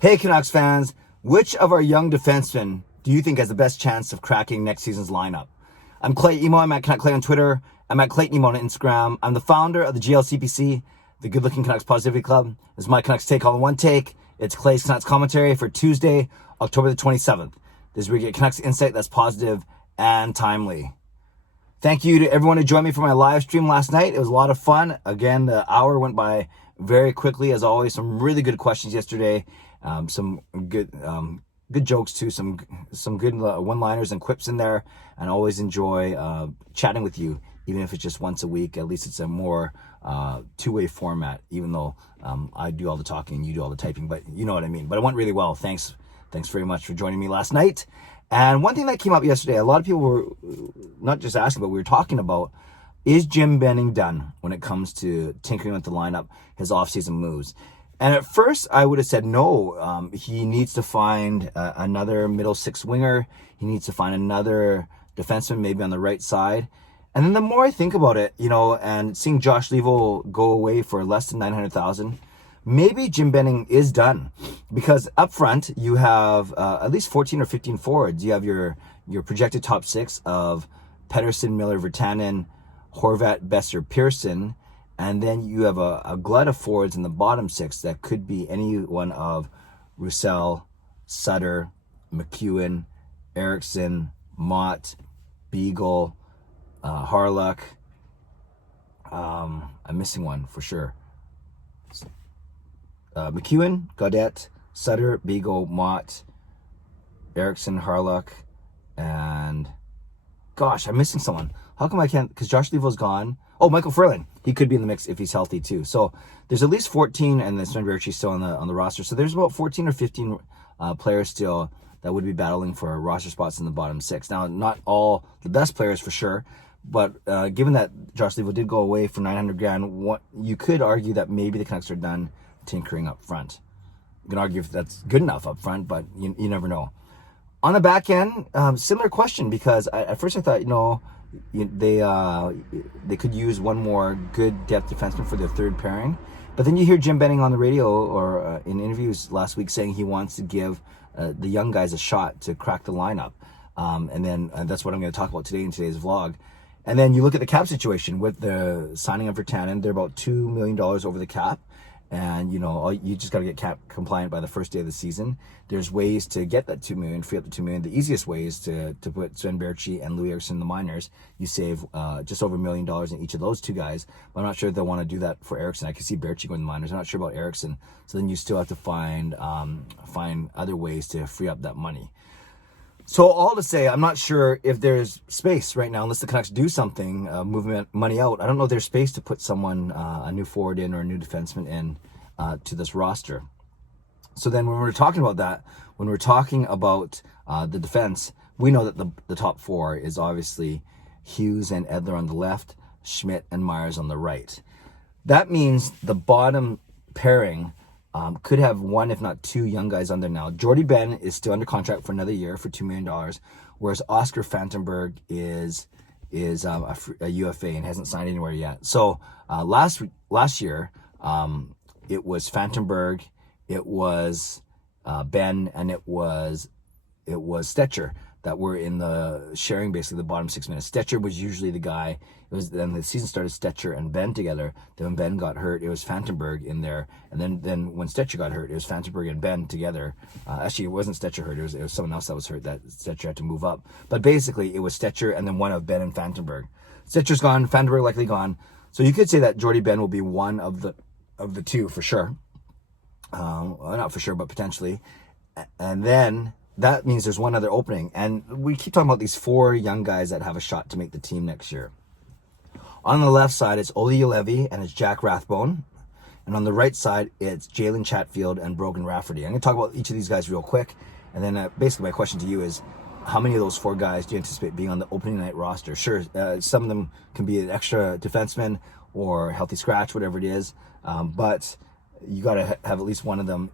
Hey Canucks fans, which of our young defensemen do you think has the best chance of cracking next season's lineup? I'm Clay Emo, I'm at Canuck Clay on Twitter, I'm at Clayton Emo on Instagram. I'm the founder of the GLCPC, the Good Looking Canucks Positivity Club. This is my Canucks Take All in One Take. It's Clay's Canucks commentary for Tuesday, October the 27th. This is where you get Canucks insight that's positive and timely. Thank you to everyone who joined me for my live stream last night. It was a lot of fun. Again, the hour went by very quickly, as always. Some really good questions yesterday. Some good jokes too. Some good one-liners and quips in there. And always enjoy chatting with you, even if it's just once a week. At least it's a more two-way format, even though I do all the talking and you do all the typing. But you know what I mean. But it went really well. Thanks very much for joining me last night. And one thing that came up yesterday, a lot of people were not just asking, but we were talking about, is Jim Benning done when it comes to tinkering with the lineup, his offseason moves? And at first, I would have said no. He needs to find another middle six winger. He needs to find another defenseman, maybe on the right side. And then the more I think about it, and seeing Josh Levo go away for less than $900,000, maybe Jim Benning is done, because up front you have at least 14 or 15 forwards. You have your projected top six of Pettersson, Miller, Virtanen, Horvat, Besser, Pearson, and then you have a glut of forwards in the bottom six that could be any one of Roussel, Sutter, McEwen, Eriksson, Mott, Beagle, Harluck. I'm missing one for sure. McEwen, Gaudette, Sutter, Beagle, Mott, Eriksson, Harluck, and gosh, I'm missing someone. How come I can't? Because Josh Levo's gone. Oh, Michael Furlan. He could be in the mix if he's healthy too. So there's at least 14, and then Sven Baertschi's still on the roster. So there's about 14 or 15 players still that would be battling for roster spots in the bottom six. Now, not all the best players for sure, but given that Josh Levo did go away for $900,000, you could argue that maybe the Canucks are done tinkering up front. You can argue if that's good enough up front, but you never know. On the back end, similar question, because at first I thought, they could use one more good depth defenseman for their third pairing. But then you hear Jim Benning on the radio or in interviews last week saying he wants to give the young guys a shot to crack the lineup. And then that's what I'm going to talk about today in today's vlog. And then you look at the cap situation with the signing of Virtanen. They're about $2 million over the cap. And, you just got to get cap compliant by the first day of the season. There's ways to get that $2 million, free up the $2 million. The easiest way is to put Sven Baertschi and Louis Eriksson in the minors. You save just over $1 million in each of those two guys. But I'm not sure if they'll want to do that for Eriksson. I can see Baertschi going in the minors. I'm not sure about Eriksson. So then you still have to find other ways to free up that money. So all to say, I'm not sure if there's space right now, unless the Canucks do something, moving money out. I don't know if there's space to put someone, a new forward in or a new defenseman in to this roster. So then when we're talking about that, when we're talking about the defense, we know that the top four is obviously Hughes and Edler on the left, Schmidt and Myers on the right. That means the bottom pairing could have one, if not two, young guys on there now. Jordie Benn is still under contract for another year for $2 million, whereas Oscar Fantenberg is a UFA and hasn't signed anywhere yet. So last year, it was Fantenberg, it was Benn, and it was Stetcher that were in the sharing basically the bottom 6 minutes. Stetcher was usually the guy. Then the season started Stetcher and Benn together. Then when Benn got hurt, it was Fantenberg in there. And then when Stetcher got hurt, it was Fantenberg and Benn together. Actually, it wasn't Stetcher hurt. It was someone else that was hurt that Stetcher had to move up. But basically, it was Stetcher and then one of Benn and Fantenberg. Stetcher's gone. Fantenberg likely gone. So you could say that Jordie Benn will be one of the two for sure. Well, not for sure, but potentially. And then that means there's one other opening. And we keep talking about these four young guys that have a shot to make the team next year. On the left side, it's Olli Juolevi and it's Jack Rathbone. And on the right side, it's Jalen Chatfield and Brogan Rafferty. I'm going to talk about each of these guys real quick. And then basically my question to you is, how many of those four guys do you anticipate being on the opening night roster? Sure, some of them can be an extra defenseman or healthy scratch, whatever it is. But you got to have at least one of them.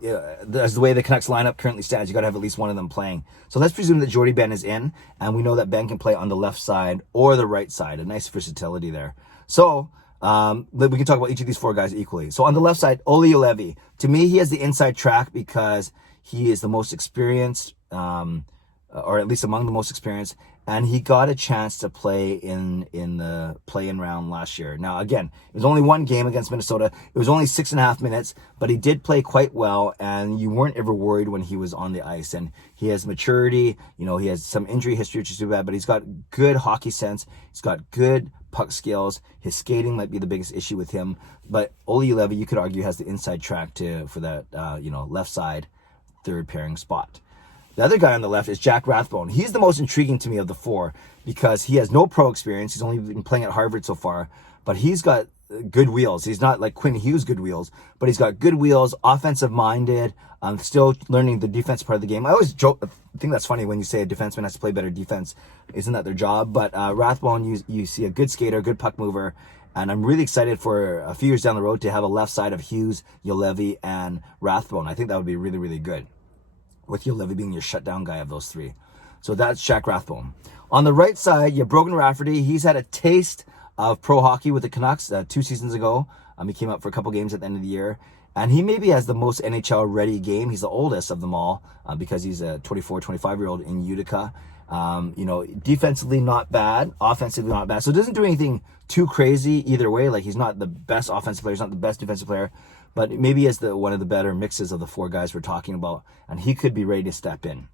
As the way the Canucks lineup currently stands, you got to have at least one of them playing. So let's presume that Jordie Benn is in, and we know that Ben can play on the left side or the right side. A nice versatility there. So we can talk about each of these four guys equally. So on the left side, Olli Juolevi. To me, he has the inside track because He is the most experienced, or at least among the most experienced, and he got a chance to play in the play-in round last year. Now, again, it was only one game against Minnesota. It was only 6.5 minutes, but he did play quite well, and you weren't ever worried when he was on the ice. And he has maturity. You know, he has some injury history, which is too bad, but he's got good hockey sense. He's got good puck skills. His skating might be the biggest issue with him, but Olli Juolevi, you could argue, has the inside track for that left side third pairing spot. The other guy on the left is Jack Rathbone. He's the most intriguing to me of the four because he has no pro experience. He's only been playing at Harvard so far, but he's got good wheels. He's not like Quinn Hughes good wheels, but he's got good wheels, offensive minded, still learning the defense part of the game. I always joke, I think that's funny when you say a defenseman has to play better defense. Isn't that their job? But Rathbone, you see a good skater, good puck mover, and I'm really excited for a few years down the road to have a left side of Hughes, Juolevi, and Rathbone. I think that would be really, really good, with Juolevi being your shutdown guy of those three. So that's Jack Rathbone. On the right side, you have Brogan Rafferty. He's had a taste of pro hockey with the Canucks 2 seasons ago. He came up for a couple games at the end of the year. And he maybe has the most NHL-ready game. He's the oldest of them all because he's a 24, 25-year-old in Utica. Defensively not bad, offensively not bad. So it doesn't do anything too crazy either way. Like, he's not the best offensive player, he's not the best defensive player, but maybe he has one of the better mixes of the four guys we're talking about, and he could be ready to step in.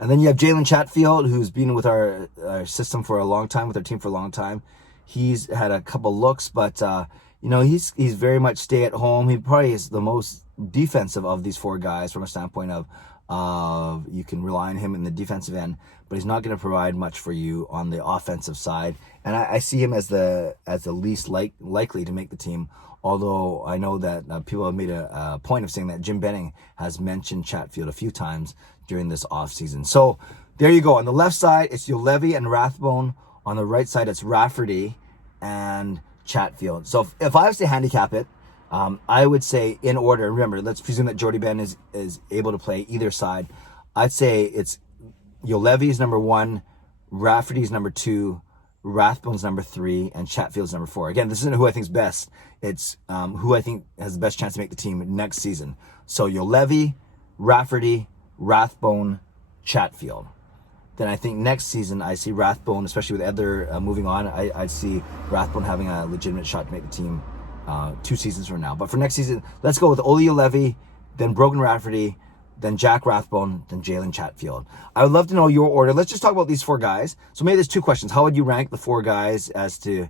And then you have Jalen Chatfield, who's been with our system for a long time, with our team for a long time. He's had a couple looks, but he's very much stay at home. He probably is the most defensive of these four guys from a standpoint of you can rely on him in the defensive end, but he's not going to provide much for you on the offensive side. And I see him as the least likely to make the team. Although I know that people have made a point of saying that Jim Benning has mentioned Chatfield a few times during this offseason. So there you go. On the left side, it's Juolevi and Rathbone. On the right side, it's Rafferty and Chatfield. So if I was to handicap it, I would say in order. Remember, let's presume that Jordy Ben is able to play either side. I'd say it's Juolevi's number 1, Rafferty's number 2, Rathbone's number 3, and Chatfield's number 4. Again, this isn't who I think is best. It's who I think has the best chance to make the team next season. So Juolevi, Rafferty, Rathbone, Chatfield. Then I think next season I see Rathbone, especially with Edler moving on, I'd see Rathbone having a legitimate shot to make the team 2 seasons from now. But for next season, let's go with Olli Juolevi, then Brogan Rafferty, then Jack Rathbone, then Jalen Chatfield. I would love to know your order. Let's just talk about these 4 guys. So maybe there's 2 questions. How would you rank the 4 guys as to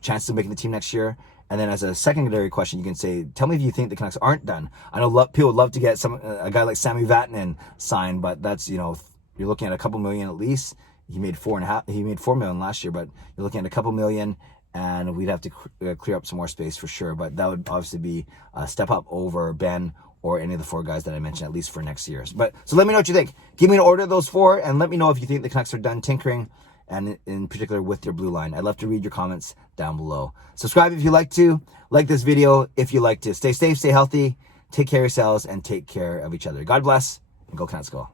chances of making the team next year? And then as a secondary question, you can say, tell me if you think the Canucks aren't done. I know people would love to get a guy like Sami Vatanen signed, but that's, you're looking at a couple million at least. He made $4 million last year, but you're looking at a couple million, and we'd have to clear up some more space for sure. But that would obviously be a step up over Ben or any of the 4 guys that I mentioned, at least for next year. But so let me know what you think. Give me an order of those 4, and let me know if you think the Canucks are done tinkering, and in particular with your blue line. I'd love to read your comments down below. Subscribe if you like to. Like this video if you like to. Stay safe, stay healthy, take care of yourselves, and take care of each other. God bless, and go Canucks go.